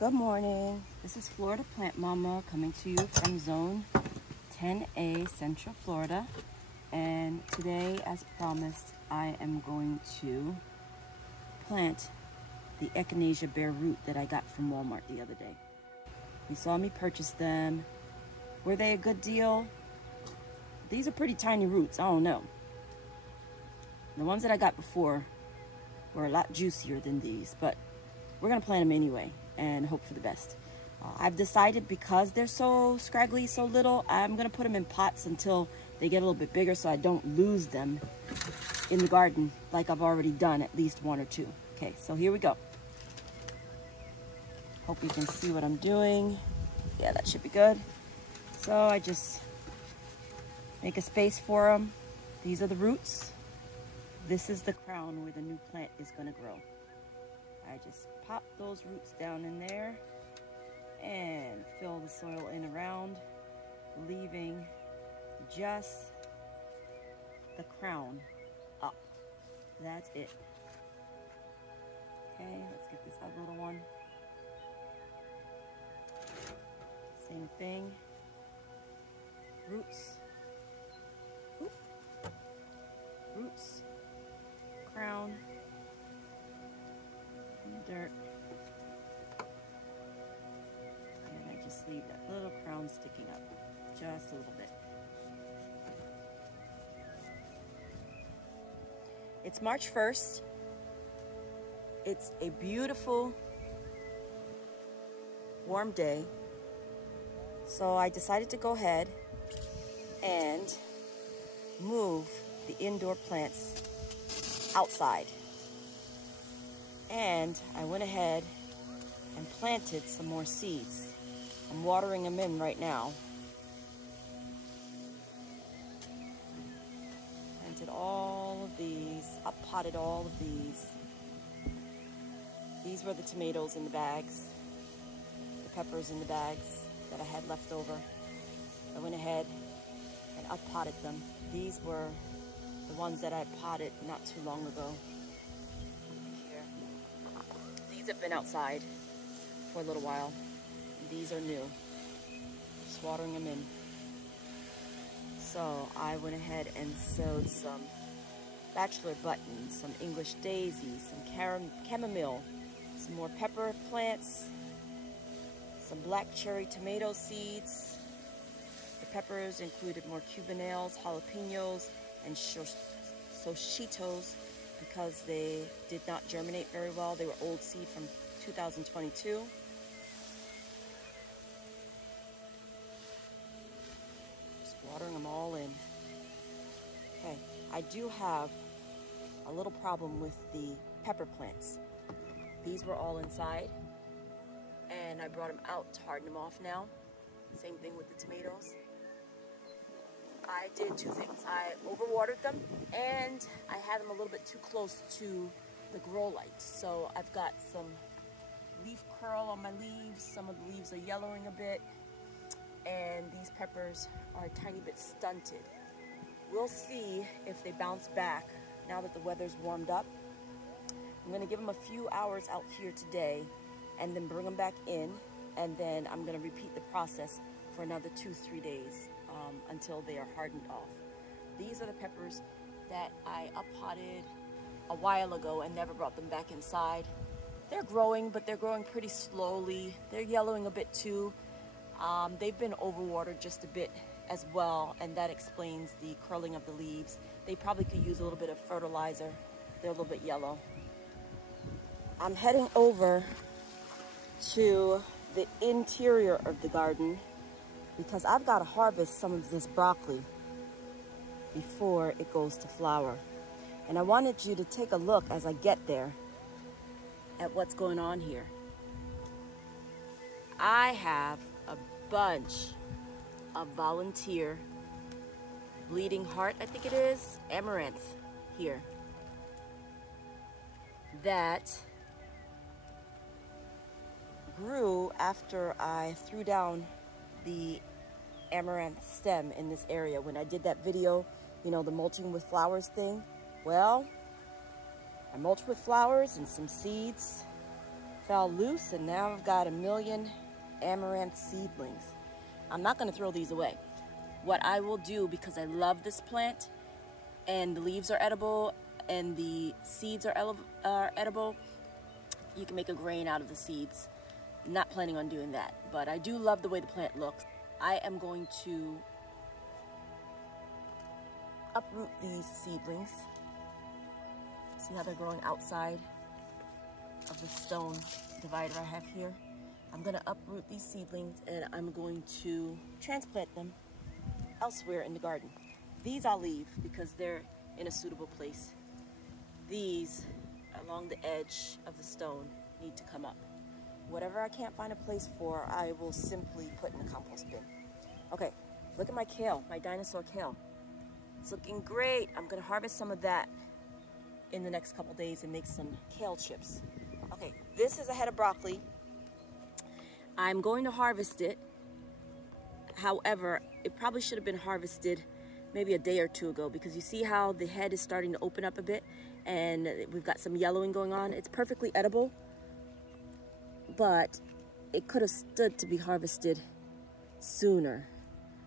Good morning. This is Florida Plant Mama coming to you from Zone 10A, Central Florida. And today, as promised, I am going to plant the Echinacea bare root that I got from Walmart the other day. You saw me purchase them. Were they a good deal? These are pretty tiny roots. I don't know. The ones that I got before were a lot juicier than these, but we're gonna plant them anyway and hope for the best. I've decided because they're so scraggly, so little, I'm gonna put them in pots until they get a little bit bigger so I don't lose them in the garden like I've already done at least one or two. Okay, so here we go. Hope you can see what I'm doing. Yeah, that should be good. So I just make a space for them. These are the roots. This is the crown where the new plant is gonna grow. I just pop those roots down in there and fill the soil in around, leaving just the crown up. That's it. Okay, let's get this other little one. Same thing. Roots. Oop. Roots. Crown. Dirt, and I just leave that little crown sticking up just a little bit. It's March 1st. It's a beautiful warm day, so I decided to go ahead and move the indoor plants outside. And I went ahead and planted some more seeds. I'm watering them in right now. Planted all of these, up-potted all of these. These were the tomatoes in the bags, the peppers in the bags that I had left over. I went ahead and up-potted them. These were the ones that I potted not too long ago. These have been outside for a little while. These are new. Just watering them in. So I went ahead and sowed some bachelor buttons, some English daisies, some chamomile, some more pepper plants, some black cherry tomato seeds. The peppers included more cubanelles, jalapenos, and socitos, because they did not germinate very well. They were old seed from 2022. Just watering them all in. Okay, I do have a little problem with the pepper plants. These were all inside, and I brought them out to harden them off now. Same thing with the tomatoes. I did two things. I overwatered them, and I had them a little bit too close to the grow light. So I've got some leaf curl on my leaves. Some of the leaves are yellowing a bit, and these peppers are a tiny bit stunted. We'll see if they bounce back now that the weather's warmed up. I'm gonna give them a few hours out here today and then bring them back in, and then I'm gonna repeat the process for another 2-3 days. Until they are hardened off. These are the peppers that I up-potted a while ago and never brought them back inside. They're growing, but they're growing pretty slowly. They're yellowing a bit too. They've been overwatered just a bit as well, and that explains the curling of the leaves. They probably could use a little bit of fertilizer. They're a little bit yellow. I'm heading over to the interior of the garden because I've got to harvest some of this broccoli before it goes to flower. And I wanted you to take a look as I get there at what's going on here. I have a bunch of volunteer bleeding heart, I think it is, amaranth here that grew after I threw down the amaranth stem in this area. When I did that video, you know, the mulching with flowers thing, well, I mulched with flowers and some seeds fell loose, and now I've got 1,000,000 amaranth seedlings. I'm not going to throw these away. What I will do, because I love this plant, and the leaves are edible, and the seeds are edible, you can make a grain out of the seeds. Not planning on doing that, but I do love the way the plant looks. I am going to uproot these seedlings. See how they're growing outside of the stone divider I have here? I'm going to uproot these seedlings and I'm going to transplant them elsewhere in the garden. These I'll leave because they're in a suitable place. These, along the edge of the stone, need to come up. Whatever I can't find a place for, I will simply put in the compost bin. Okay, look at my kale, my dinosaur kale. It's looking great. I'm gonna harvest some of that in the next couple days and make some kale chips. Okay, this is a head of broccoli. I'm going to harvest it. However, it probably should have been harvested maybe a day or two ago, because you see how the head is starting to open up a bit and we've got some yellowing going on. It's perfectly edible, but it could have stood to be harvested sooner.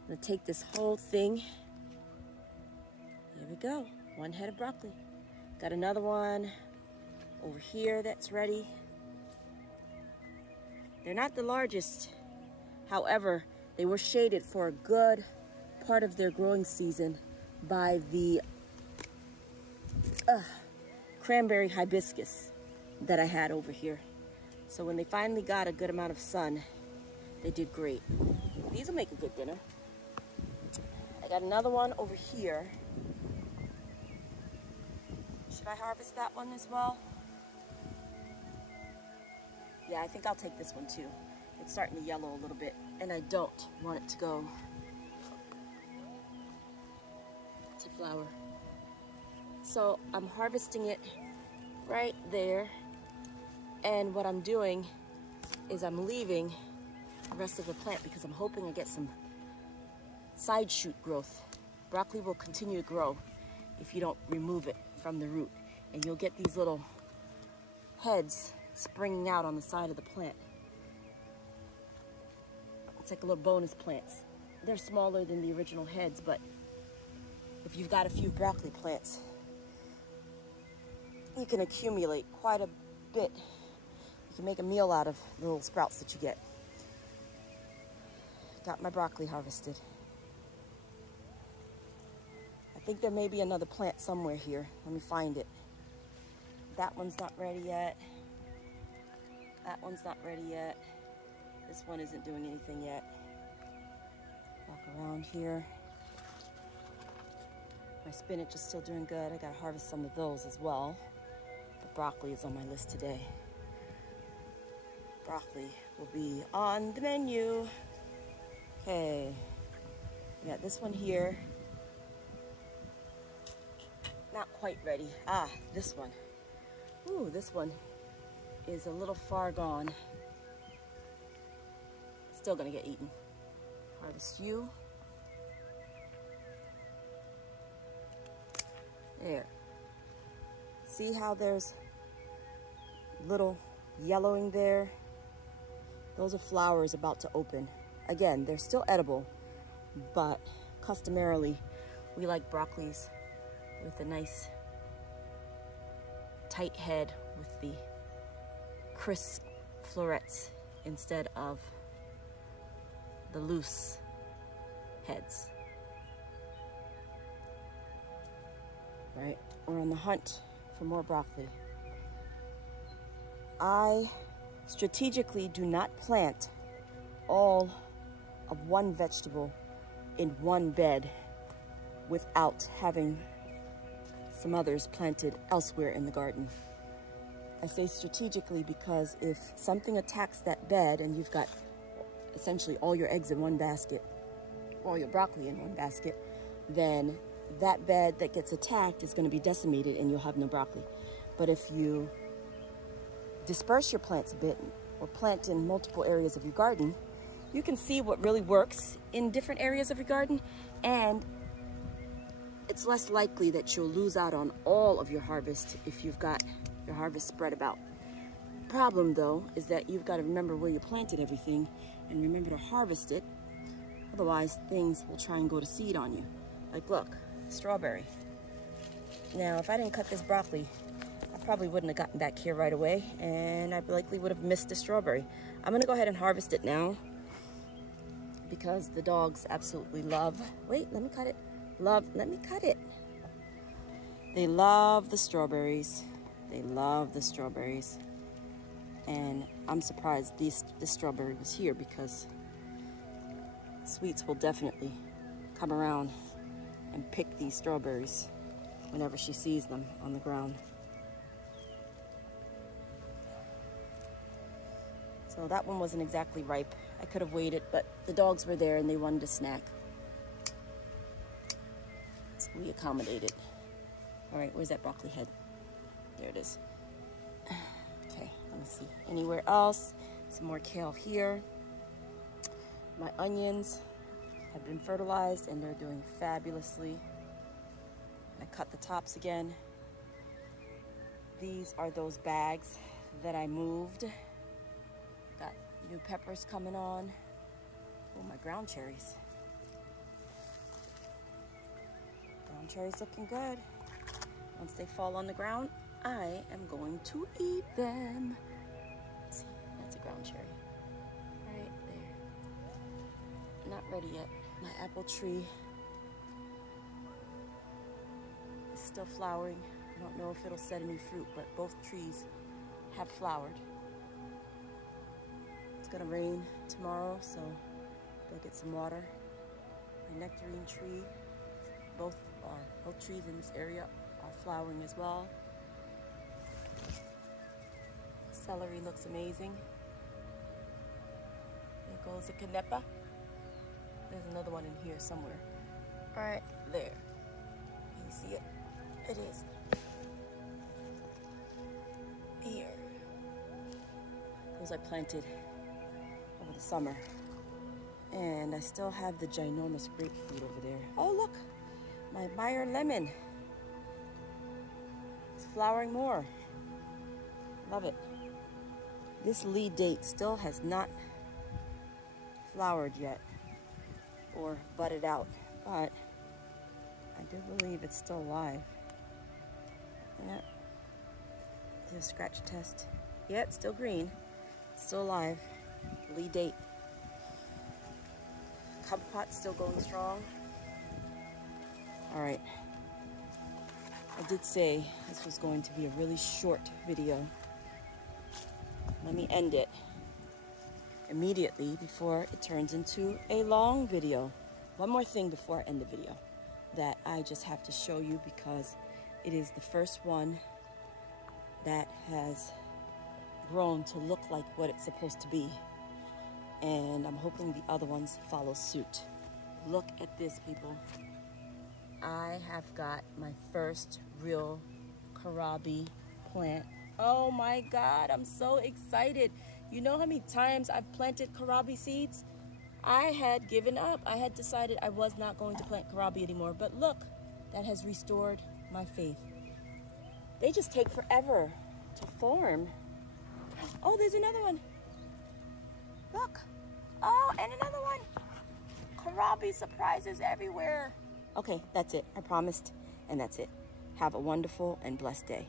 I'm gonna take this whole thing. There we go, one head of broccoli. Got another one over here that's ready. They're not the largest. However, they were shaded for a good part of their growing season by the cranberry hibiscus that I had over here. So when they finally got a good amount of sun, they did great. These will make a good dinner. I got another one over here. Should I harvest that one as well? Yeah, I think I'll take this one too. It's starting to yellow a little bit, and I don't want it to go to flower. So I'm harvesting it right there, and what I'm doing is I'm leaving the rest of the plant because I'm hoping I get some side shoot growth. Broccoli will continue to grow if you don't remove it from the root, and you'll get these little heads springing out on the side of the plant. It's like a little bonus plants. They're smaller than the original heads, but if you've got a few broccoli plants, you can accumulate quite a bit. You can make a meal out of the little sprouts that you get. Got my broccoli harvested. I think there may be another plant somewhere here. Let me find it. That one's not ready yet. That one's not ready yet. This one isn't doing anything yet. Walk around here. My spinach is still doing good. I gotta harvest some of those as well. But broccoli is on my list today. Broccoli will be on the menu. Okay, we got this one here. Not quite ready. Ah, this one. Ooh, this one is a little far gone. Still gonna get eaten. Harvest you. There. See how there's little yellowing there? Those are flowers about to open. Again, they're still edible, but customarily we like broccolis with a nice tight head with the crisp florets instead of the loose heads. Right? We're on the hunt for more broccoli. I strategically do not plant all of one vegetable in one bed without having some others planted elsewhere in the garden. I say strategically because if something attacks that bed and you've got essentially all your eggs in one basket, all your broccoli in one basket, then that bed that gets attacked is going to be decimated and you'll have no broccoli. But if you disperse your plants a bit or plant in multiple areas of your garden, you can see what really works in different areas of your garden, and it's less likely that you'll lose out on all of your harvest if you've got your harvest spread about. problem though is that you've got to remember where you planted everything and remember to harvest it. Otherwise, things will try and go to seed on you. Like, look, strawberry. Now, if I didn't cut this broccoli, I probably wouldn't have gotten back here right away, and I likely would have missed the strawberry. I'm gonna go ahead and harvest it now because the dogs absolutely love, wait, let me cut it. Let me cut it. They love the strawberries. They love the strawberries. And I'm surprised this strawberry was here because Sweets will definitely come around and pick these strawberries whenever she sees them on the ground. So that one wasn't exactly ripe. I could have waited, but the dogs were there and they wanted a snack. So we accommodated. All right, where's that broccoli head? There it is. Okay, let me see. Anywhere else? Some more kale here. My onions have been fertilized and they're doing fabulously. I cut the tops again. These are those bags that I moved. Got new peppers coming on. Oh, my ground cherries. Ground cherries looking good. Once they fall on the ground, I am going to eat them. Let's see, that's a ground cherry. Right there. Not ready yet. My apple tree is still flowering. I don't know if it'll set any fruit, but both trees have flowered. It's gonna rain tomorrow, so they'll get some water. My nectarine tree, both trees in this area are flowering as well. Celery looks amazing. There goes the canepa. There's another one in here somewhere. Right there. Can you see it? It is. Here. Those I planted over the summer. And I still have the ginormous grapefruit over there. Oh, look! My Meyer lemon. It's flowering more. Love it. This lead date still has not flowered yet or budded out, but I do believe it's still alive. Yeah. Do a scratch test. Yeah, it's still green. Still alive. Lead date. Cover pot's still going strong. All right. I did say this was going to be a really short video. Let me end it immediately before it turns into a long video. One more thing before I end the video that I just have to show you because it is the first one that has grown to look like what it's supposed to be. And I'm hoping the other ones follow suit. Look at this, people. I have got my first real kohlrabi plant. Oh my God, I'm so excited. You know how many times I've planted kohlrabi seeds? I had given up. I had decided I was not going to plant kohlrabi anymore. But look, that has restored my faith. They just take forever to form. Oh, there's another one. Look. Oh, and another one. Kohlrabi surprises everywhere. Okay, that's it. I promised, and that's it. Have a wonderful and blessed day.